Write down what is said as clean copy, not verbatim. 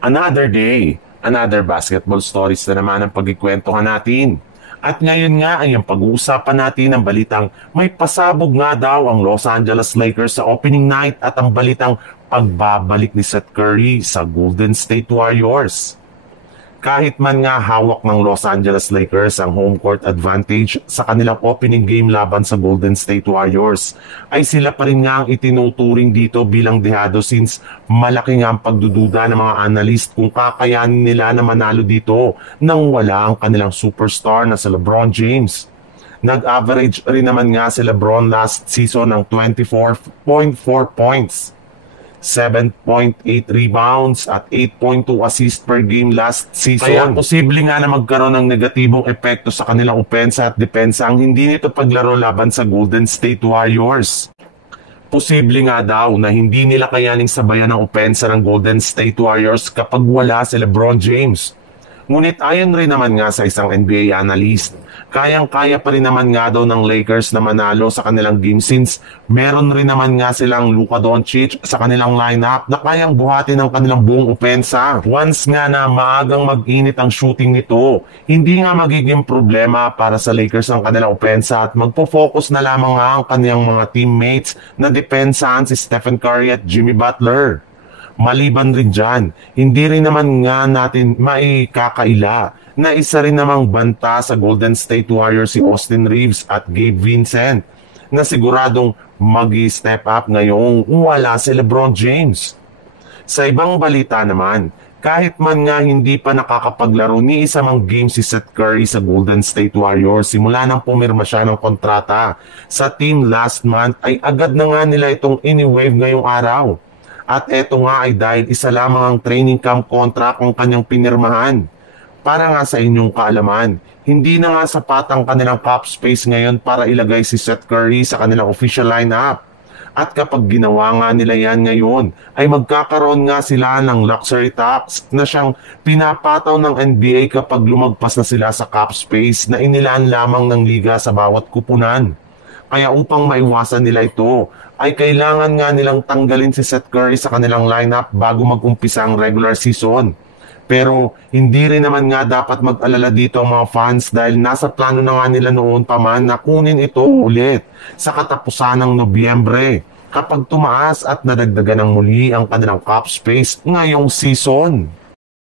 Another day, another basketball stories na naman ang pagkikwentuhan natin. At ngayon nga ay ang pag-uusapan natin ang balitang may pasabog nga daw ang Los Angeles Lakers sa opening night at ang balitang pagbabalik ni Seth Curry sa Golden State Warriors. Kahit man nga hawak ng Los Angeles Lakers ang home court advantage sa kanilang opening game laban sa Golden State Warriors, ay sila pa rin nga ang itinuturing dito bilang dehado since malaki nga ang pagdududa ng mga analyst kung kakayanin nila na manalo dito nang wala ang kanilang superstar na si LeBron James. Nag-average rin naman nga si LeBron last season ng 24.4 points, 7.8 rebounds at 8.2 assists per game last season. Kaya posible nga na magkaroon ng negatibong epekto sa kanilang opensa at depensa ang hindi nito paglaro laban sa Golden State Warriors. Posible nga daw na hindi nila kayaning sabayan ang opensa ng Golden State Warriors kapag wala si LeBron James. Ngunit ayon rin naman nga sa isang NBA analyst, kayang-kaya pa rin naman nga daw ng Lakers na manalo sa kanilang game since meron rin naman nga silang Luka Doncic sa kanilang lineup na kayang buhatin ang kanilang buong opensa. Once nga na maagang mag-init ang shooting nito, hindi nga magiging problema para sa Lakers ang kanilang opensa at magpo-focus na lamang nga ang kanilang mga teammates na depensahan si Stephen Curry at Jimmy Butler. Maliban rin dyan, hindi rin naman nga natin maikakaila na isa rin namang banta sa Golden State Warriors si Austin Reeves at Gabe Vincent na siguradong mag-step up ngayong wala si LeBron James. Sa ibang balita naman, kahit man nga hindi pa nakakapaglaro ni isa mang game si Seth Curry sa Golden State Warriors simula nang pumirma siya ng kontrata sa team last month ay agad na nga nila itong ini-waive ngayong araw. At eto nga ay dahil isa lamang ang training camp contract ang kanyang pinirmahan. Para nga sa inyong kaalaman, hindi na nga sapat ang kanilang cap space ngayon para ilagay si Seth Curry sa kanilang official lineup. At kapag ginawa nga nila yan ngayon, ay magkakaroon nga sila ng luxury tax na siyang pinapataw ng NBA kapag lumagpas na sila sa cap space na inilaan lamang ng liga sa bawat kupunan. Kaya upang maiwasan nila ito, ay kailangan nga nilang tanggalin si Seth Curry sa kanilang lineup bago mag-umpisa ang regular season. Pero hindi rin naman nga dapat mag-alala dito ang mga fans dahil nasa plano na nga nila noon pa man na kunin ito ulit sa katapusan ng Nobyembre kapag tumaas at nadagdagan ng muli ang kanilang cap space ngayong season.